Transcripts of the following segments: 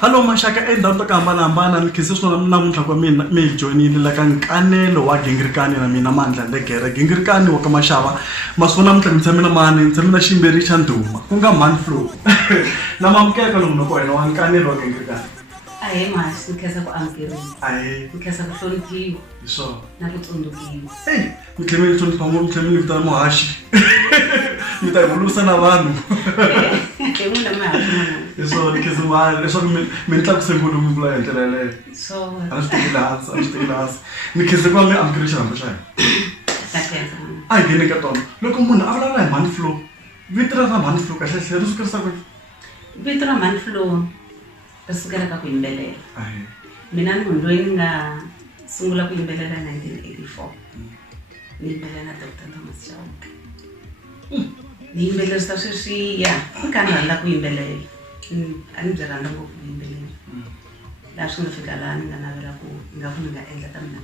Hello mashaka endhawu to hambanahambana ni khise swona namuntlha kwa mina mi joinile la ka nkanelo wa gingirikani na mina Mandla Ndegere gingirikani wa ka Mashava maswona namuntlha ni tshame na mani ni tshame na ximberi xa ndhuma ku nga Man Flow na mamukeka lomu loko wena wa nkanelo wa gingirikani ahe masi ni khensa ku amukeriwa ahe ni khensa ku hloniphiwa hi swona na ku tsundzukiwa mi tlhela mi hlonipha mi tlhela mi vitana muhaxi mi ta hi vulusa na vanhu hi n'wina mahaxi hi swona khese mali leswaku mi ni tlakuse ngulu mi vula hi ndlela yeleyo so a ni swi tekeli hansi ni khense ku va mi amukeri xirhambo xa ta khensa a hi ngheni ka tona loko munhu a vulavula hi Man Flow vito ra Man Flow kahlekahle ri sukerisa kwihi vito ra Man Flow ri sukela ka ku yimbelela mina ni munhu loyi ni nga sungula ku yimbelela 1984 ni yimbelela na Dr. Thomas Chauke ni yimbelerisa sweswiya ni ka ni rhandza ku yimbelela a ni byi rhandza ngopfu ku yimbelela laha swi nga fika laha ni nga navela ku nga ku ni nga endla ta mina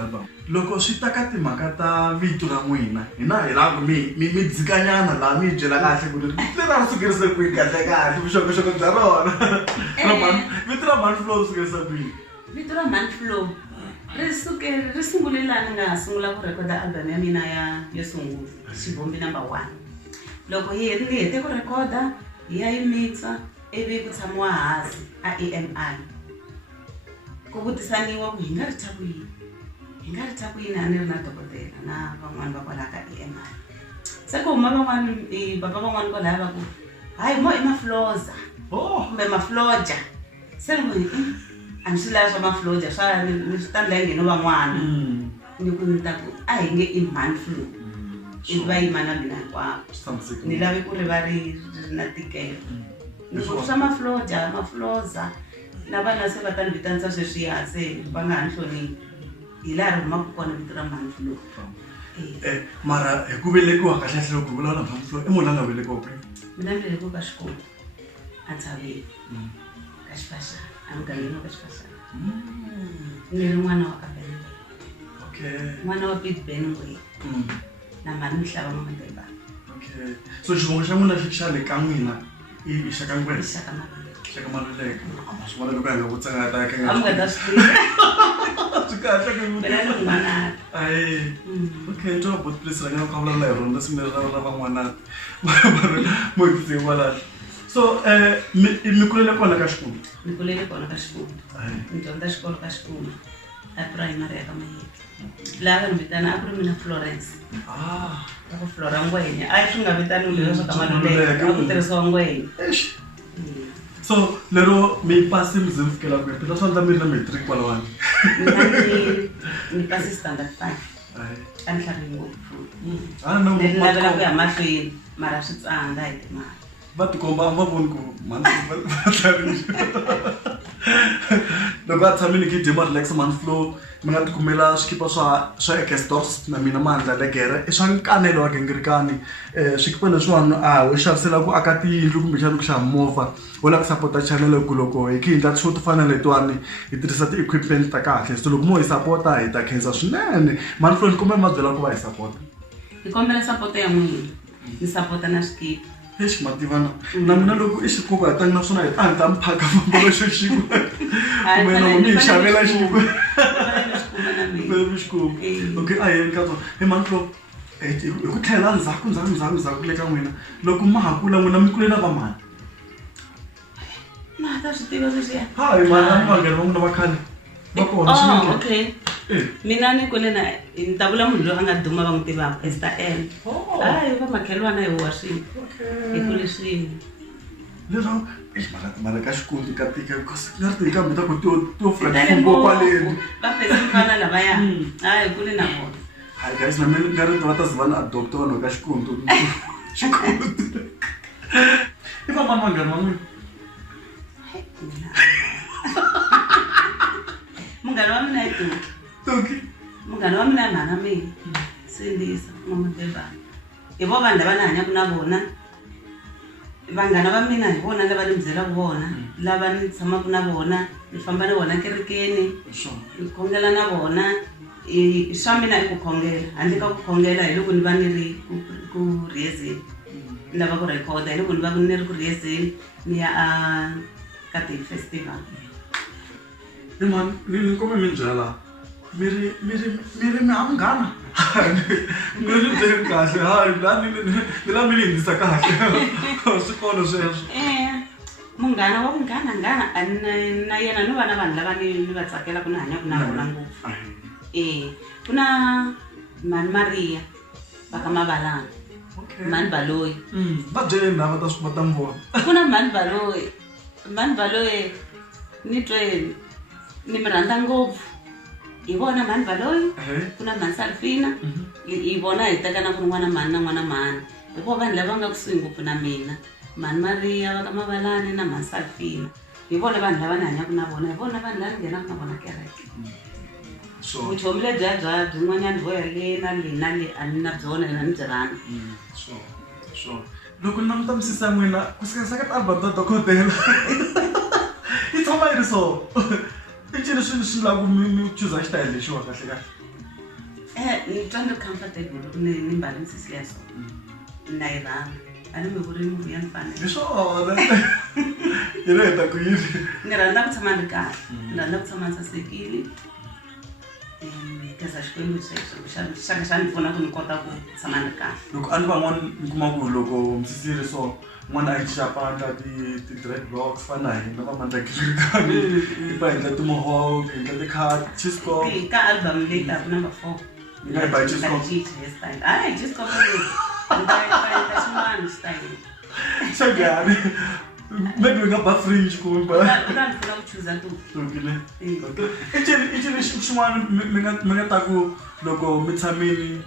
album loko swi ta ka timhaka ta vito ra n'wina hina hi laha ku mi dzikanyana laha mi byela kahle ku ri ra sukerise kwihi kahlekahle vuxokoxoko bya rona vito ra Man Flow sukerisa kwihi vito ra Man Flow ri sungule laha ni nga sungula ku rhekoda album ya mina yo sungula Xivombi number 1 loko ni hete ku rhekoda hi ya yi mixa ivi ku tshamiwa hansi a EMI ku vutisaniwa ku hi nga ri ta kuyini a ni ri na dokodela na van'wani va kwalaha ka EMI se ku huma van'wani baba van'wani kwalaha va ku hayi mo i mafloza kumbe mafloja se ni a ni swi lavi swa mafloja swa ni swi ta ndla ngheno van'wana ni ku ni ta ku a hi nge i Man Flow ivi va yima na mina hinkwavo ni lavi ku ri va ri na tikelo ni ku swa mafloza na vana se va ta ni vitanisa sweswiya se va nga ha ni hloniphi hi laha ri humaka kona vito ra Man Flow mara hi ku velekiwa kahlekahle loko hi vulavula Man Flow i munhu a nga velekiwa kwihi mina ni velekiwa ka Xikomu a Ntshaveni ka Xifashana a mugangeni wa ka Xifashana ni ri n'wana wa ka Ben n'wana wa Big Ben Ngwenya na mali Mhlaba Mandela so xivongo xa n'wina xa le ka n'wina i xaka Ngwenya xaka Maluleka a swi vona loko a nga vutsanga ta ka a nga ta swi swi kahle ku mina ni n'wana ayi okay nto but please ranga ka vulavula hi rona leswi mi ra van'wana mo tse wala so mi kulele kona ka Xikomu ni kulele kona ka Xikomu ni dyondza xikolo ka Xikomu a primary ya ka Mayeki laha ni vitana a ku ri mina Florence a ku Flora Ngwenya a swi nga vitaniwi leswo ka Maluleka a ku tirhisiwa Ngwenya so lero mi pasi mi ze fikela ku phela swandla mi na matric kwalawani ni pasi standard 5 a ni tlhari ngopfu no ni navela ku ya mahlweni mara swi tsandza hi timali va tikomba a va voni ku mani va tlharisa loko a tshamile ki demo relax Man Flow mi nga tikumela swikipa swa Ekestors na mina Mandla Ndegere i swa nkanelo wa gingirikani swikipa leswiwani a ho xavisela ku aka tiyindlu kumbe xana ku xava movha wo lava ku sapota channel ku loko hi ki endla swo to fana letiwani hi tirhisa ti-equipment ta kahle so loko mo hi sapota hi ta khensa swinene Man Flow ni kumbe ma byela ku va hi sapota hi kombela sapota ya n'wina ni sapota na swikipa mativana na mina loko i xikoko hi tanga naswona hi ta mphaka fambelo xo xikwe kumbe no mi xavela xikwe okay a hi ka to Man Flow hi ku tlhela ndzhaku le ka n'wina loko ma ha kula n'wina mi kule na va mani na ta swi tiva leswiya hi mani vanghana va n'wina va khale va kona okay mina ni kule na ni ta vula munhu loyi a nga duma va n'wi tivaka Esther N hayi va makhelwana hi wa swin'we hi kule swin'we lero mara ka Xikomu ka tika because ya ri ka mita ku to fumbo kwaleni va pesa mfana lavaya hayi kule na vona hi guys na mina ngari va ta ziva na adopt vanhu ka Xikomu i va mani vanghana va n'wina munghana wa mina hi Toki munghana wa mina na mina Sindisa Mamudebana hi vo vanhu lava ni hanyaka na vona vanghana va mina hi vona lava ni byelaka vona lava ni tshamaka na vona ni famba na vona kerekeni ni khongela na vona swa mina i ku khongela handle ka ku khongela hi loko ni va ni ri ku rihezeni ni lava ku rhekhoda hi loko ni va ni ri ku rihezeni ni ya ka ti-festival. Man, ni come mi byela mi munghana mi ri kahle hayi ni la mi lindzisa kahle swikolo sweswo. Munghana wa nghana na yena no va na vanhu lava ni va tsakela ku ni hanyaka na vona ngopfu. Ku na Mani Maria va ka Mabalana, Mani Baloyi. Va byeli na va ta swi kota mvona. Ku na Mani Baloyi ni tweni ni mi rhandza ngopfu hi vona Mani Baloyi. Ku na Mani Salfina hi vona hi tekana ku ri n'wana mani na n'wana mani. Hi vo vanhu lava nga kusuhi ngopfu na mina, Mani Maria va ka Mabalani na Mani Salfina. Hi vona vanhu lava ni hanyaka na vona, hi vona vanhu lava ni nghenaka na vona kereke. Vuchomi lebyiya bya byin'wanyana vo yale na le a ni na byona ena ni byi rhandza. Loko ni languta misisi ya n'wina ku sukela ka ti-album ta dokodela yi tshama yi ri so. I ncini swi lava ku mi chuza xitayili lexiwa kahle kahle? Ni twa ni ri comfortable loko ni mbale misisi ya so. Na yi rhandza. A ni mi vuri movie ya mfanelo. Hi swona. Yi ri heta ku yini? Ni rhandza ku tshama ni kahle. Ni rhandza ku tshama ni sasekile. Kesa xikwembu xexo xa ni pfuna ku ni kota ku tshama ni kahle. Loko a ni van'wana mi kuma ku loko misisi yi ri so n'wana a yi xapandla ti-dreadlocks fana na hina va mandla kirikani hi va endla timohawk hi endla ti-cut chisco ka album leyi ta ku number 4 yi nga yi ba chisco hairstyle hayi chisco ni ta xin'wana style xa njhani maybe nga ba fringe kumbe ta ni pfuna ku chuza tu okay i cini xin'wana mi nga ta ku loko mi tshamini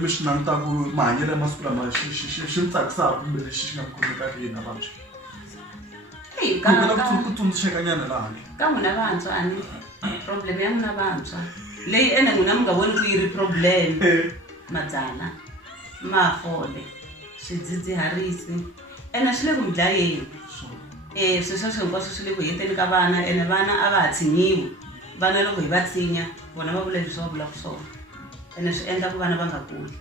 mi swi langutaku mahanyelo ya masiku lama xi mi tsakisaka kumbe lexi xi nga mi khomekaka yini na vantshwa ku tsundzuxeka nyana laha ka n'wina vantshwa a ni problem ya n'wina vantshwa leyi ene n'wina mi nga voni ku yi ri problem. Madzana, mafole, swidzidziharisi ene swi le ku mi dlayeni. Sweswo hinkwaswo swi le ku heteni ka vana ene vana a va ha tshinyiwi. Vana loko hi va tsinya vona va vula leswi va vulaka swona ene swi endla ku vana va nga kuli.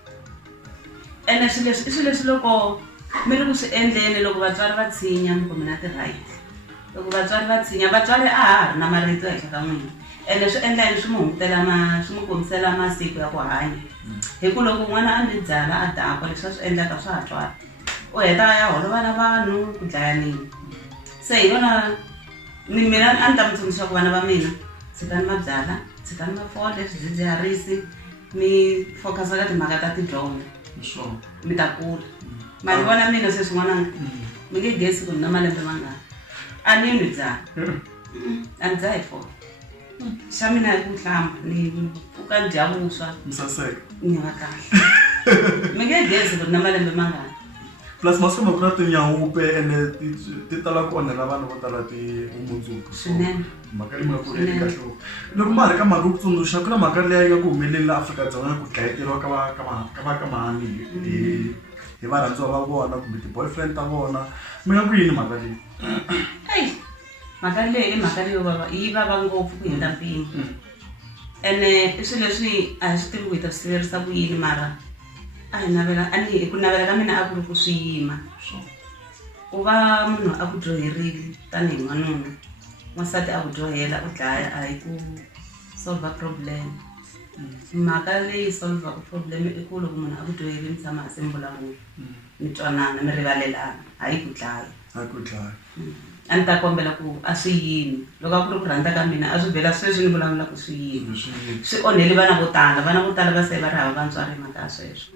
Ene swi leswi loko mi ri ku swi endleni loko vatswari va tsinya mi kumina ti-right. Loko vatswari va tsinya vatswari a ha ri na marito ehenhla ka n'wina ene swi endla yini swi mi komisela masiku ya ku hanya. Hi ku loko n'wana a ni byala a dakwa leswi swi endlaka swa ha twala u heta ya holova na vanhu ku dlaya nini. Se hi yona mina a ni ta mi tsundzuxa ku vana va mina tshikani ma byala, tshikani mafole, swidzidziharisi, mi focusa ka timhaka ta tidyondzo mi ta kula. Mali vona mina sweswi n'wananga mi nge gezi ku ni na malembe mangani a ni ni dzaha a ni dzaha hi fole xa mina hi ku hlamba ni pfuka ni dya vuswa misaseka ni va kahle mi nge gezi ku ni na malembe mangani. Plus masiku ku na tinyawupe ene ti tala ku onhela vana vo tala vumundzuku swinene mhaka leyi mi nga ku ri kahle loko ma ha ri ka mhaka ku tsundzuxa ku na mhaka leyi nga ku humeleli la Afrika-Dzonga ku dlayeteriwa ka mani hi varhandziwa va vona kumbe ti-boyfriend ta vona mi nga ku yini mhaka leyi? Mhaka leyi i mhaka leyo yi vava ngopfu ku hundza mpimo ene i swilo leswi a hi swi tivi ku hi ta swi siverisa ku yini mara ku navela ka mina a ku ri ku swi yima. Ku va munhu a ku dyoherile tanihi n'wanuna n'wansati a ku dyohela u dlaya a hi ku solve problem. Mhaka leyi solve-aka problem i ku loko munhu a ku dyoherile mi tshama hansi mi vulavula mi twanana mi rivalelana hayi ku dlaya. A ni ta kombela ku a swi yimi loko a ku ri ku rhandza ka mina a swi bela sweswi ni vulavula ku swi yimi swi onheli vana vo tala va se va ri hava vatswari hi mhaka ya sweswo.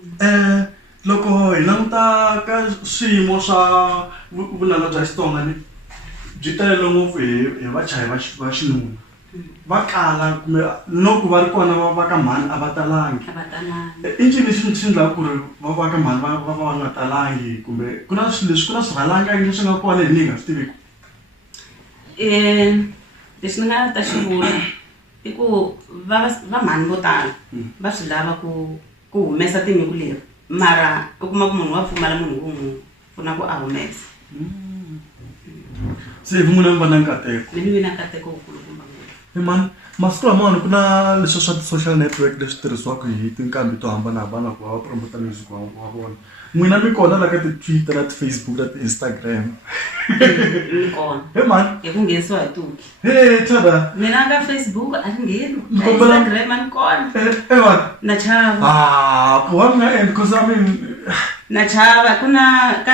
Loko hi languta ka swiyimo swa vunanga bya Xitsonga ni byi tele ngopfu hi vachayi va xinuna va kala kumbe loko va ri kona va ka mhani a va talangi. I ncini xi endlaka ku ri va ka mhani va nga talangi kumbe ku na swirhalanganyi leswi nga kona hi ni nga swi tiviki? Leswi ni nga ta xi vula i ku va mhani vo tala va swi lava ku humesa tinyuku leri mara u kuma ku munhu wa pfumala munhu wo n'wi pfuna ku a humesa. Se hi munhu mi va na nkateko. Ni vi na nkateko wu kulukumba ngopfu. man masiku lamawani ku na leswi swa ti-social network leswi tirhisiwaka hi tinkambi to hambanahambana ku va va promota music wa vona n'wina mi kona la ka ti-Twitter na ti-Facebook na ti-Instagram Ni kona. he man Hi ku nghenisiwa hi tuki. Thada Mina ka Facebook a ni ngheni. Ni kombela- Instagram a ni kona. man Na chava. ku wa mi nga endli because I mean Na chava ku na ka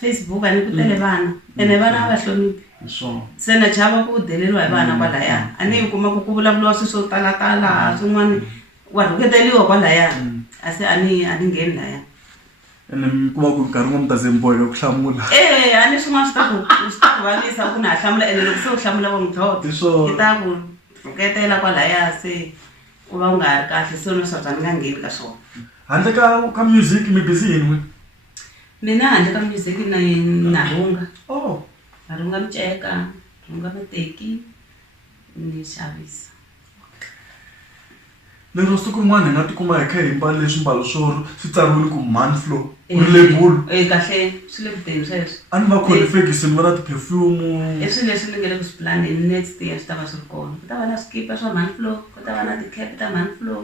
Facebook a ni ku tele vana. Ene vana a va hloniphi. so Se na chava ku deleriwa hi vana kwalaya. A ni kuma ku vulavuriwa swilo swo talatala swin'wana wa rhuketeliwa kwalaya. A se a ni ngheni laya. ene mi kuma ku nkarhi n'we mi ta ze mi boheka ku hlamula A ni swin'wana swi ta ku vavisa ku na ha hlamula ene loko se u hlamula va Hi swona. yi ta ku rhuketela kwalaya se u va u nga ha ri kahle se no swa bya ni nga ngheni ka swona. handle ka music mi busy yini n'we Mina handle ka music na rhunga. oh Na rhunga miceka, rhunga mateki, ni xavisa. lero siku rin'wana hi nga tikuma hi kha hi mbale swimbalo swi tsariwile ku Manflow ku ri label Kahle swi le kuteni sweswo. a ni va qualification va na ti-perfume I swilo leswi ni nga le ku swi planeni next year swi ta va swi ri kona. Ku ta va na swikipa swa Manflow, ku ta va na ti-cap ta Manflow.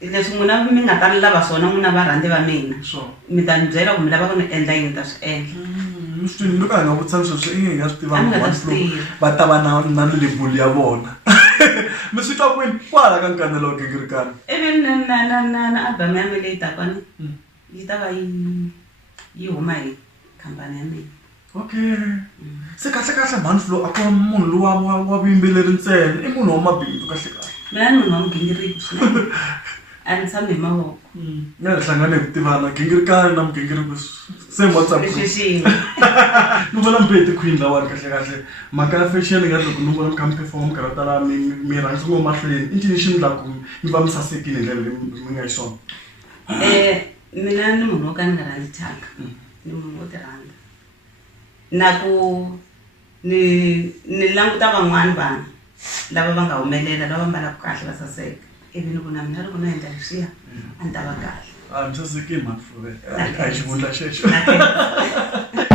Leswi n'wina mi nga ta lava swona n'wina varhandzi va mina. so Mi ta ni byela ku mi lava ku ni endla yini ta swi endla. mi swi twini loko hi nga vutisani sweswo i nge hi nga swi A tivanga ni nga ta Manflow swi tiva. va ta va na label ya vona mi swi twa kwini kwala ka nkanelo wa gingirikani Ivi na album ya mina leyi taka yi ta va yi huma hi khampani ya mina. okay se kahle Manflow a ku va munhu luwa wa vuyimbeleri ntsena i munhu wa mabindzu kahle Mina ni munhu wa mugingiriko swinene. A ni tshami hi mavoko. nga ri hlangane hi ku tivana gingirikani na mugingiriko same WhatsApp Leswi group xin'we. ni vona mi ti queen lawani kahle mhaka ya fashion nga loko ni vona mi kha mi perform karhi tala mi rhangisa ngo mahlweni i ncini xi endlaku mi va mi sasekile hi ndlela leyi mi nga yi swona Mina ni munhu wo ka ni nga rhandzi thyaka. Ni munhu wo ti rhandza. Na ku ni languta van'wani vanhu lava va nga humelela lava mbalaka kahle va saseka. Ivi ni ku na mina loko no endla leswiya a ni ta va kahle. a ni sasekile Manflow a hi xivundla xexo Okay.